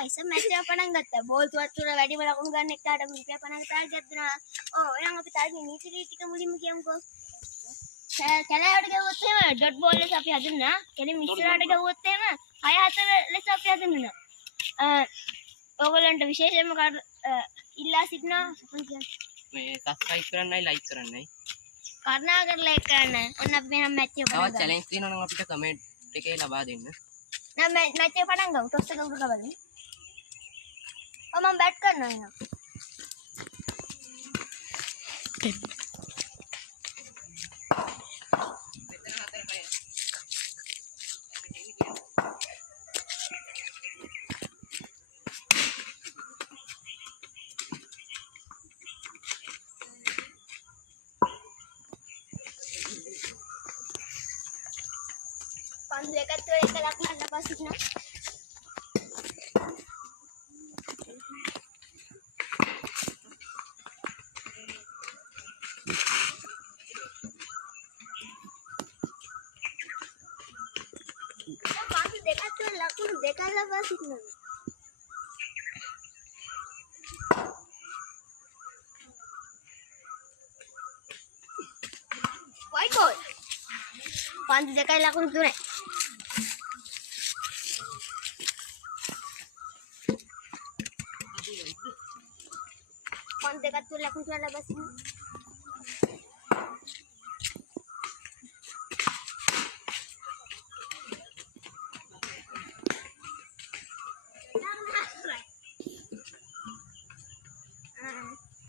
guys, match එක පටන් ගත්තා. බෝල් තුවත්තුර වැඩිම ලකුණු ගන්න එක්කකට රුපියල් 50ක ටාගට් දෙනවා. ඔව් එහෙනම් අපි තාර්ගේ නීති ටික මුලින්ම කියමුකෝ. කැලෑවට ගියොත් එහෙම ඩොට් බෝල් එක අපි හදුන්නා. කෙලින් ඉස්සරහට ගියොත් එහෙම 6-4 ලෙස අපි හදුන්නා. ඕගොල්ලන්ට විශේෂයෙන්ම ඉල්ලා සිටිනවා මේ සබ්ස්ක්‍රයිබ් කරන්නයි ලයික් කරන්නයි. කරුණාකරලා ලයික් කරන්න. ඔන්න අපි මෙහෙම මැච් එක පටන් ගමු. තවත් චැලෙන්ජ් තියෙනවා නම් අපිට කමෙන්ට් එකේ ලබා දෙන්න. දැන් මැච් එක පටන් ගමු. ටොස් එක උඩට බලන්න. මම බැට් කරනවා එහෙනම්. පන්දු එකත් එක ලකුණක් ලබා සිටිනවා. පන්දු දෙකත් ලකුණු දෙකක් ලබා සිටිනවා. white ball. පන්දු දෙකයි ලකුණු තුනයි. පන්දු දෙකත් ලකුණු තුනක් ලබා සිටිනවා.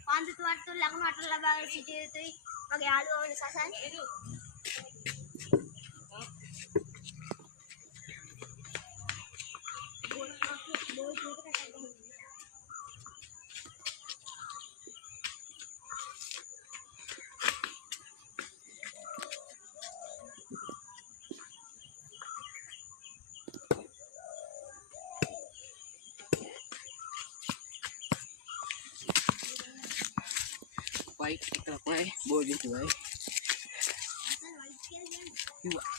පන්දු තුනට ලකුණු 8 ලබා සිටිය යුතුයි. මගේ යාළුවා වන සසන්. white එක ලකුණයි බෝල් එක තුනයි. කිව්වා.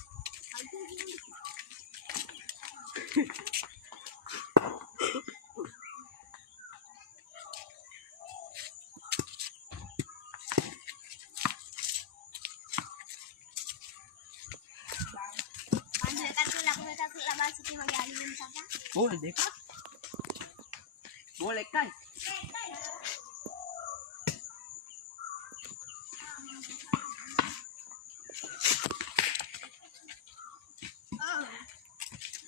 පන්දු එකත් ලකුණු එකක් ලබා සිටි මගේ යාළුවා වන සසන්. බෝල් දෙක. බෝල් එකයි.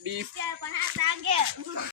beef. Ya, 50 target.